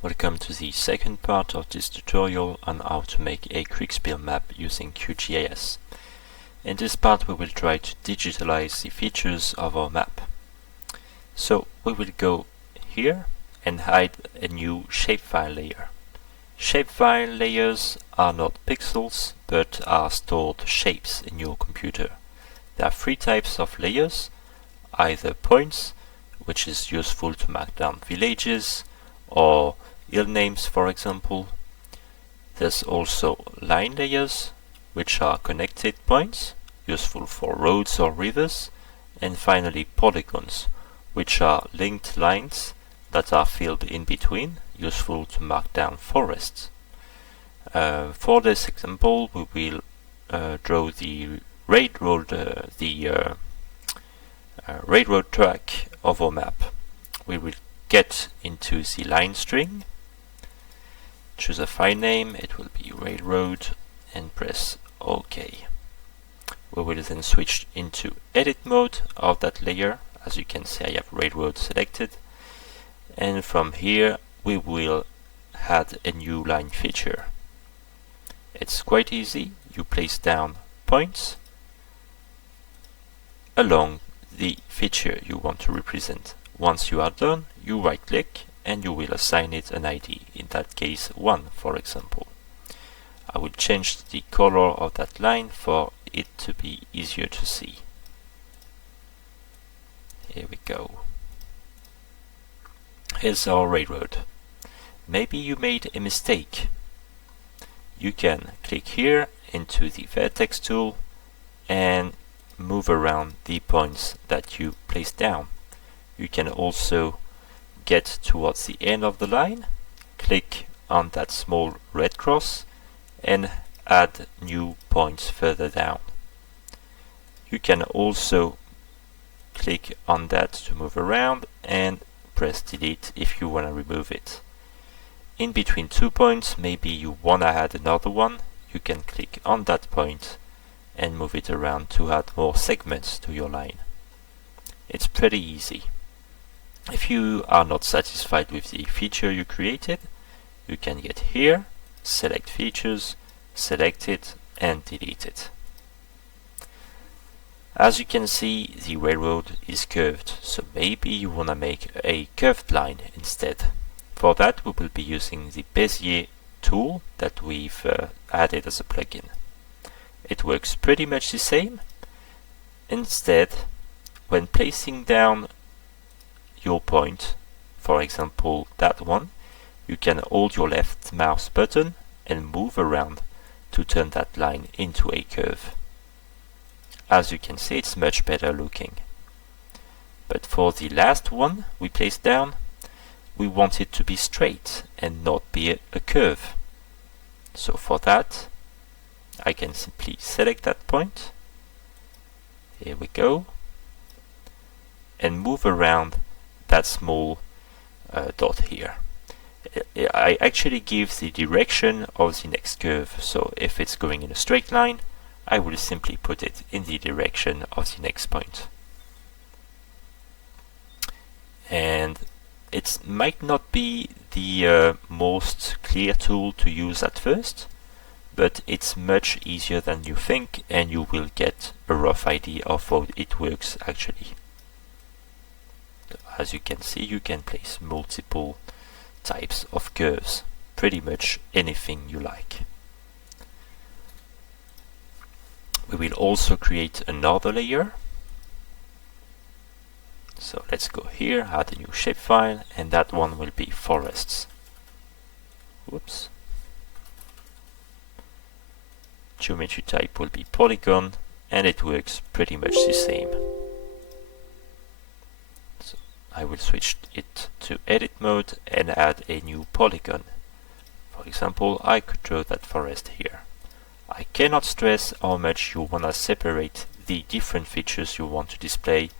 Welcome to the second part of this tutorial on how to make a Kriegspiel map using QGIS. In this part we will try to digitalize the features of our map. So we will go here and hide a new shapefile layer. Shapefile layers are not pixels but are stored shapes in your computer. There are three types of layers, either points, which is useful to mark down villages, or hill names, for example. There's also line layers, which are connected points, useful for roads or rivers. And finally polygons, which are linked lines that are filled in between, useful to mark down forests. For this example, we will draw the railroad track of our map. We will get into the line string, choose a file name, it will be railroad, and press OK. We will then switch into edit mode of that layer. As you can see, I have railroad selected, and from here we will add a new line feature. It's quite easy. You place down points along the feature you want to represent. Once you are done, you right click and you will assign it an ID, in that case 1 for example. I will change the color of that line for it to be easier to see. Here we go. Here's our railroad. Maybe you made a mistake. You can click here into the vertex tool and move around the points that you placed down. You can also get towards the end of the line, click on that small red cross and add new points further down. You can also click on that to move around and press delete if you want to remove it. In between 2 points, maybe you want to add another one, you can click on that point and move it around to add more segments to your line. It's pretty easy. If you are not satisfied with the feature you created, you can get here, select features, select it and delete it. As you can see, the railroad is curved, so maybe you want to make a curved line instead. For that we will be using the Bezier tool that we've added as a plugin. It works pretty much the same. Instead, when placing down your point, for example that one, you can hold your left mouse button and move around to turn that line into a curve. As you can see, it's much better looking. But for the last one we placed down, we want it to be straight and not be a curve. So for that, I can simply select that point, here we go, and move around that small dot here. I actually give the direction of the next curve, so if it's going in a straight line, I will simply put it in the direction of the next point. And it might not be the most clear tool to use at first, but it's much easier than you think and you will get a rough idea of how it works actually. As you can see, you can place multiple types of curves, pretty much anything you like. We will also create another layer. So let's go here, add a new shapefile, and that one will be forests. Whoops. Geometry type will be polygon, and it works pretty much the same. So I will switch it to edit mode and add a new polygon. For example, I could draw that forest here. I cannot stress how much you want to separate the different features you want to display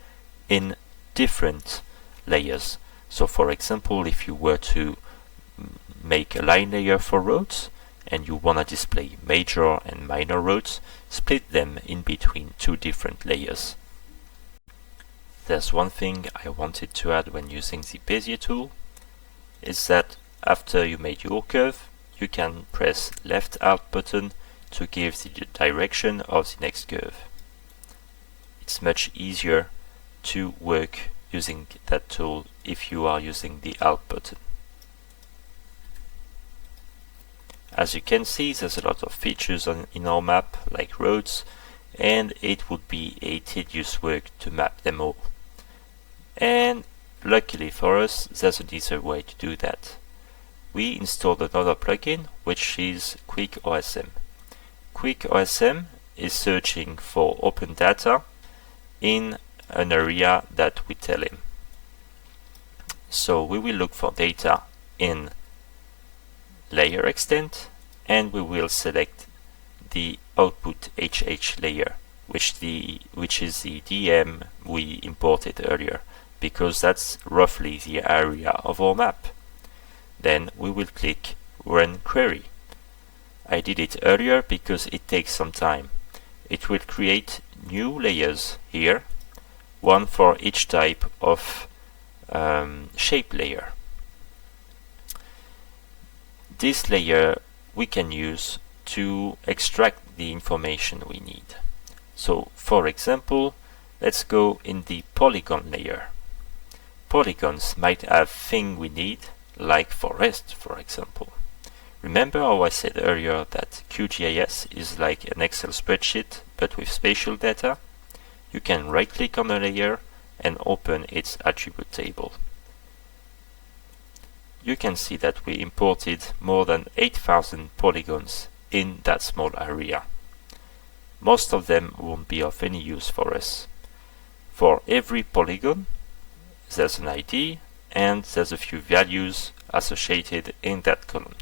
in different layers. So for example, if you were to make a line layer for roads and you want to display major and minor roads, split them in between two different layers. There's one thing I wanted to add when using the Bezier tool, is that after you made your curve, you can press left Alt button to give the direction of the next curve. It's much easier to work using that tool if you are using the Alt button. As you can see, there's a lot of features in our map, like roads, and it would be a tedious work to map them all. And luckily for us, there's an easier way to do that. We installed another plugin, which is QuickOSM. QuickOSM is searching for open data in an area that we tell him. So we will look for data in layer extent, and we will select the output HH layer, which is the DM we imported earlier, because that's roughly the area of our map. Then we will click Run Query. I did it earlier because it takes some time. It will create new layers here, one for each type of shape layer. This layer we can use to extract the information we need. So for example, let's go in the polygon layer. Polygons might have things we need, like forest, for example. Remember how I said earlier that QGIS is like an Excel spreadsheet but with spatial data? You can right click on a layer and open its attribute table. You can see that we imported more than 8,000 polygons in that small area. Most of them won't be of any use for us. For every polygon, there's an ID and there's a few values associated in that column.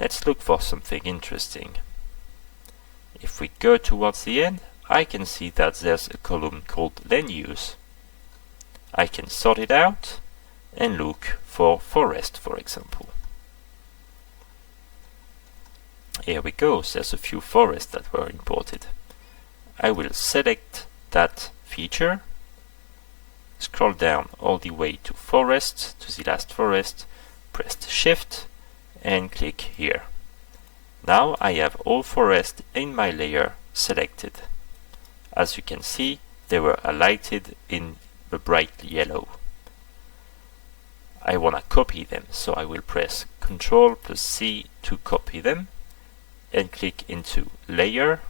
Let's look for something interesting. If we go towards the end, I can see that there's a column called land use. I can sort it out and look for forest, for example. Here we go, there's a few forests that were imported. I will select that feature, scroll down all the way to forest, to the last forest, press Shift and click here. Now I have all forests in my layer selected. As you can see, they were highlighted in the bright yellow. I want to copy them, so I will press Ctrl plus C to copy them and click into Layer.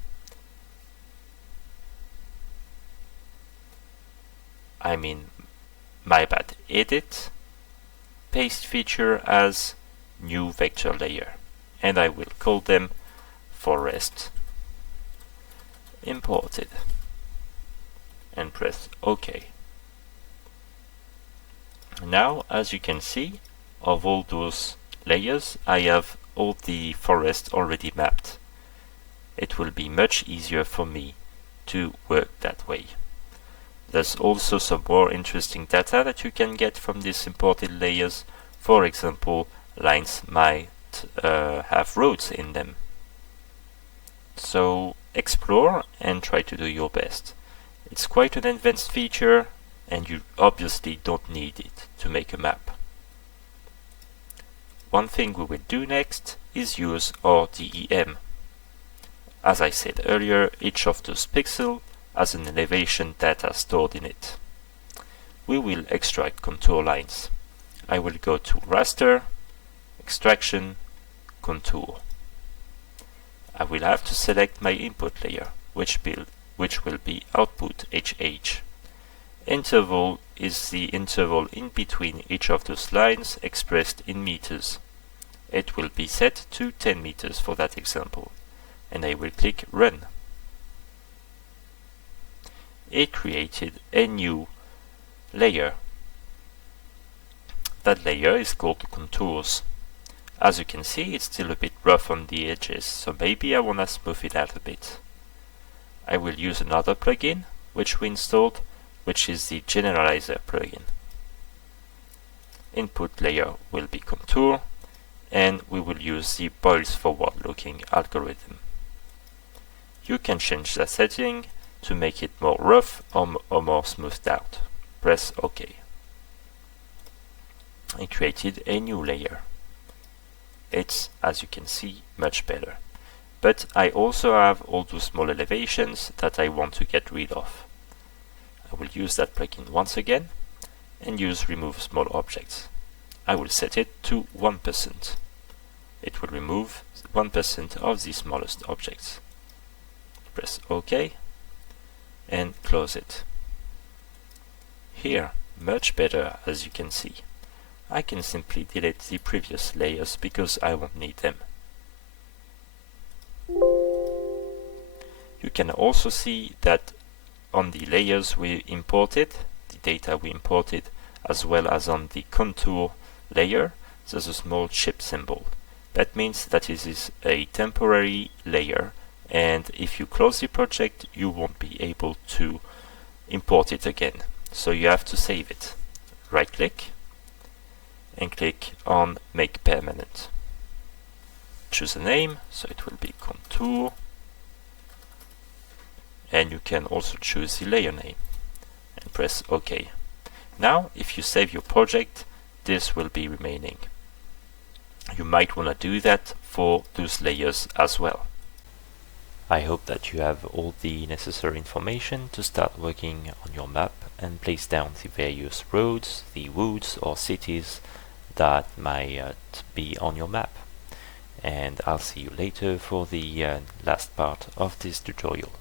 Edit, Paste feature as New Vector Layer, and I will call them Forest Imported and press OK. Now, as you can see, of all those layers, I have all the forests already mapped. It will be much easier for me to work that way. There's also some more interesting data that you can get from these imported layers. For example, lines might have roads in them. So explore and try to do your best. It's quite an advanced feature, and you obviously don't need it to make a map. One thing we will do next is use our DEM. As I said earlier, each of those pixels has an elevation data stored in it. We will extract contour lines. I will go to Raster, Extraction, Contour. I will have to select my input layer, which will be output HH. Interval is the interval in between each of those lines expressed in meters. It will be set to 10 meters for that example, and I will click Run. It created a new layer. That layer is called Contours. As you can see, it's still a bit rough on the edges, so maybe I want to smooth it out a bit. I will use another plugin which we installed, which is the Generalizer plugin. Input layer will be Contour, and we will use the boils forward looking algorithm. You can change the setting to make it more rough or more smoothed out. Press OK. I created a new layer. It's, as you can see, much better. But I also have all those small elevations that I want to get rid of. I will use that plugin once again and use remove small objects. I will set it to 1%. It will remove 1% of the smallest objects. Press OK and close it. Here, much better, as you can see. I can simply delete the previous layers because I won't need them. You can also see that on the layers we imported, the data we imported, as well as on the contour layer, there's a small chip symbol. That means that it is a temporary layer, and if you close the project you won't be able to import it again. So you have to save it. Right click and click on Make Permanent. Choose a name, so it will be Contour, and you can also choose the layer name and press OK. Now if you save your project, this will be remaining. You might want to do that for those layers as well. I hope that you have all the necessary information to start working on your map and place down the various roads, the woods or cities that might be on your map. And I'll see you later for the last part of this tutorial.